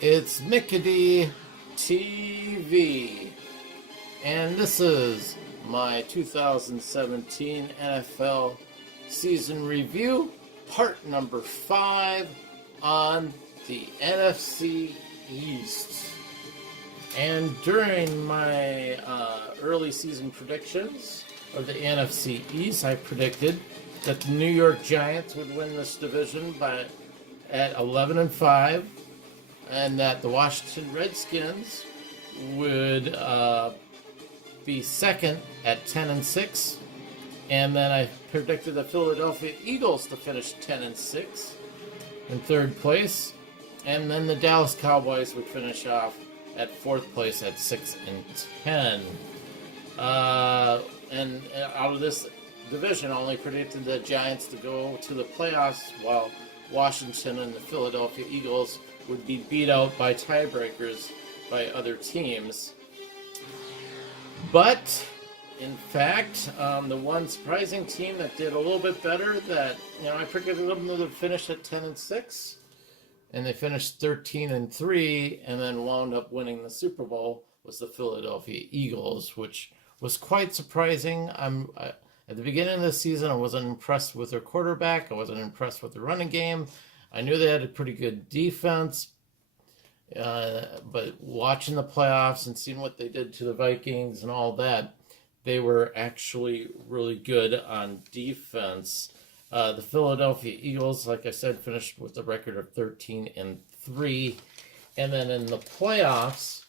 It's Mickey TV, and this is my 2017 NFL season review, part number 5 on the NFC East. And during my early season predictions of the NFC East, I predicted that the New York Giants would win this division at 11-5, and that the Washington Redskins would be second at 10-6, and then I predicted the Philadelphia Eagles to finish 10-6 in third place, and then the Dallas Cowboys would finish off at fourth place at 6-10. And out of this division, I only predicted the Giants to go to the playoffs, while Washington and the Philadelphia Eagles would be beat out by tiebreakers by other teams. But, in fact, the one surprising team that did a little bit better, that, I predicted them to finish at 10-6, and they finished 13-3, and then wound up winning the Super Bowl, was the Philadelphia Eagles, which was quite surprising. At the beginning of the season, I wasn't impressed with their quarterback. I wasn't impressed with the running game. I knew they had a pretty good defense, but watching the playoffs and seeing what they did to the Vikings and all that, they were actually really good on defense. The Philadelphia Eagles, like I said, finished with a record of 13-3. And then in the playoffs,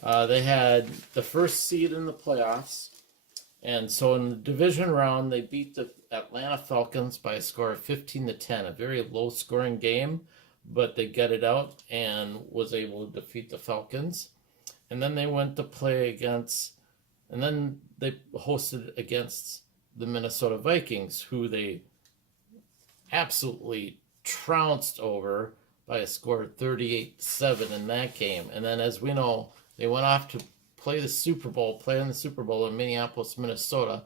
they had the first seed in the playoffs. And so in the division round, they beat the Atlanta Falcons by a score of 15-10, a very low-scoring game, but they got it out and was able to defeat the Falcons. And then they went to play against, and then they hosted against the Minnesota Vikings, who they absolutely trounced over by a score of 38-7 in that game. And then, as we know, they went off to play in the Super Bowl in Minneapolis, Minnesota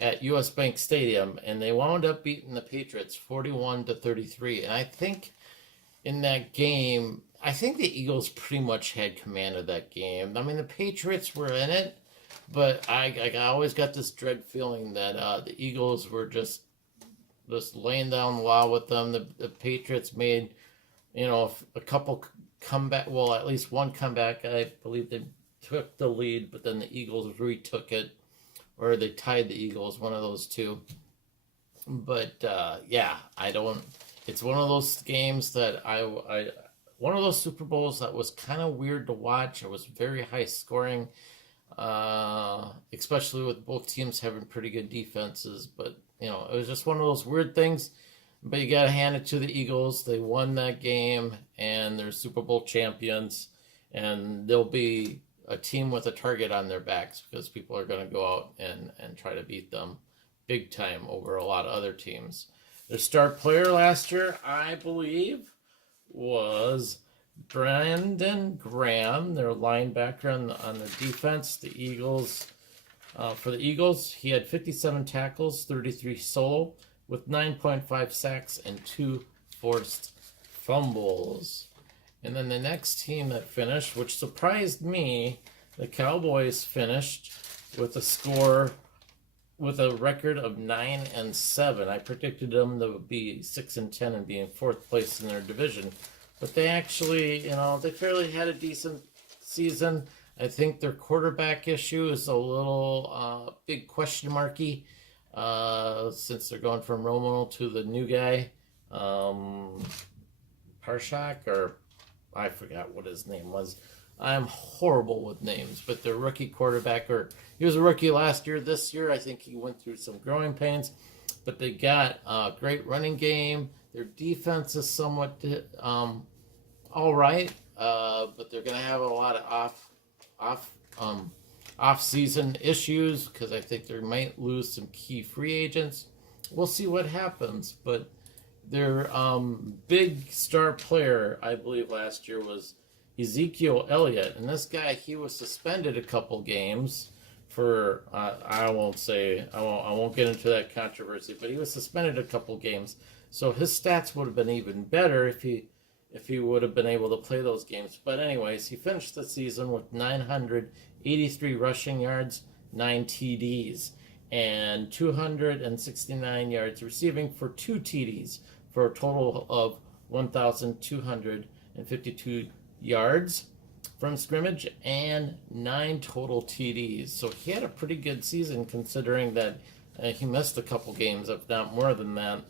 at US Bank Stadium, and they wound up beating the Patriots 41-33. And I think in that game, I think the Eagles pretty much had command of that game. I mean, the Patriots were in it, but I always got this dread feeling that the Eagles were just laying down the law with them. The Patriots made, a couple comeback, well, at least one comeback. I believe they took the lead, but then the Eagles retook it, or they tied the Eagles, one of those two. But it's one of those games that one of those Super Bowls that was kind of weird to watch. It was very high scoring, especially with both teams having pretty good defenses. But, it was just one of those weird things. But you got to hand it to the Eagles. They won that game, and they're Super Bowl champions, and they'll be a team with a target on their backs because people are going to go out and try to beat them big time over a lot of other teams. Their star player last year, I believe, was Brandon Graham, their linebacker on the defense. The Eagles, for the Eagles, he had 57 tackles, 33 solo, with 9.5 sacks and 2 forced fumbles. And then the next team that finished, which surprised me, the Cowboys finished with a record of 9-7. I predicted them to be 6-10 and be in fourth place in their division, but they actually, they fairly had a decent season. I think their quarterback issue is a little big question marky, since they're going from Romo to the new guy, Parshak, or I forgot what his name was. I'm horrible with names, but their rookie quarterback, or he was a rookie last year. This year, I think he went through some growing pains, but they got a great running game. Their defense is somewhat all right, but they're going to have a lot of off-season issues because I think they might lose some key free agents. We'll see what happens, but their big star player, I believe, last year was Ezekiel Elliott, and this guy, he was suspended a couple games for I won't get into that controversy, but he was suspended a couple games, so his stats would have been even better if if he would have been able to play those games. But anyways, he finished the season with 983 rushing yards, 9 TDs, and 269 yards receiving for 2 TDs, for a total of 1,252 yards from scrimmage and 9 total TDs. So he had a pretty good season considering that he missed a couple games, if not more than that.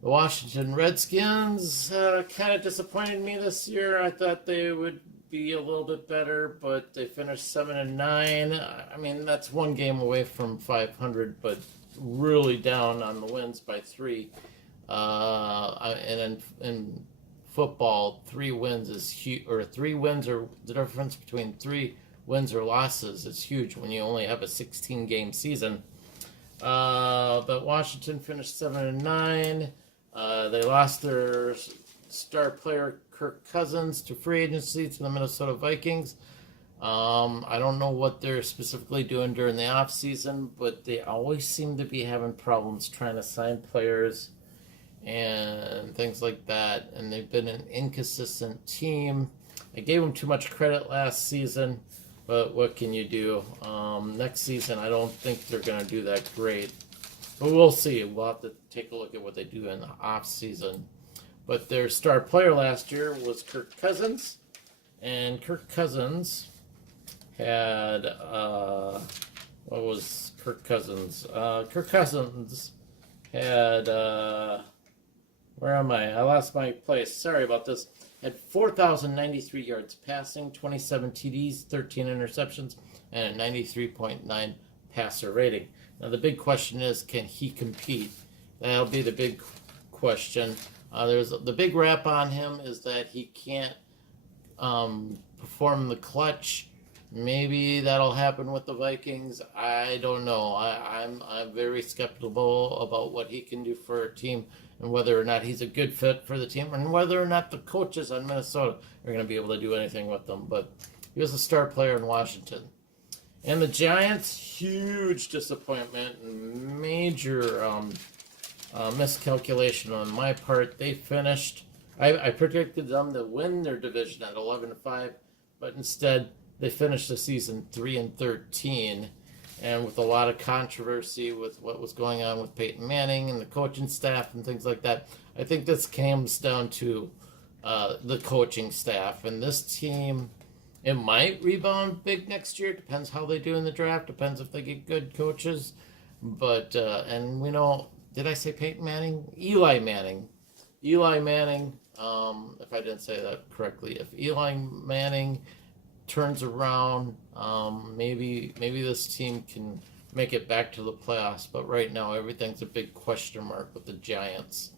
The Washington Redskins kind of disappointed me this year. I thought they would be a little bit better, but they finished 7-9. I mean, that's one game away from 500, but really down on the wins by 3. And in football, 3 wins is huge, or 3 wins, or the difference between 3 wins or losses is huge when you only have a 16-game season. But Washington finished 7-9. They lost their star player Kirk Cousins to free agency to the Minnesota Vikings. I don't know what they're specifically doing during the off season, but they always seem to be having problems trying to sign players and things like that. And they've been an inconsistent team. I gave them too much credit last season, but what can you do? Next season, I don't think they're going to do that great. But we'll see. We'll have to take a look at what they do in the off season. But their star player last year was Kirk Cousins, and Kirk Cousins had what was Kirk Cousins? Kirk Cousins had where am I? I lost my place. Sorry about this. Had 4,093 yards passing, 27 TDs, 13 interceptions, and a 93.9 passer rating. Now, the big question is, can he compete? That'll be the big question. There's the big rap on him is that he can't perform the clutch. Maybe that'll happen with the Vikings. I don't know. I'm very skeptical about what he can do for a team and whether or not he's a good fit for the team and whether or not the coaches on Minnesota are going to be able to do anything with them. But he was a star player in Washington. And the Giants, huge disappointment and major miscalculation on my part. They finished, I predicted them to win their division at 11-5, but instead they finished the season 3-13, and with a lot of controversy with what was going on with Peyton Manning and the coaching staff and things like that. I think this comes down to the coaching staff, and this team, it might rebound big next year. Depends how they do in the draft. Depends if they get good coaches. But, and we know, did I say Peyton Manning? Eli Manning. Eli Manning, if I didn't say that correctly, if Eli Manning turns around, maybe this team can make it back to the playoffs. But right now, everything's a big question mark with the Giants.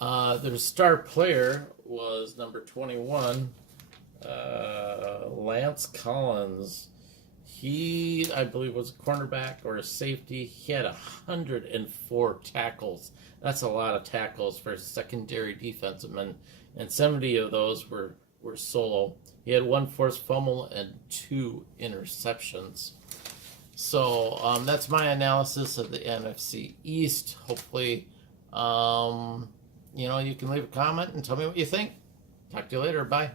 Their star player was number 21, Lance Collins. He, I believe, was a cornerback or a safety. He had 104 tackles. That's a lot of tackles for secondary defensemen, and 70 of those were solo. He had 1 forced fumble and 2 interceptions. So that's my analysis of the NFC East. Hopefully, you can leave a comment and tell me what you think. Talk to you later. Bye.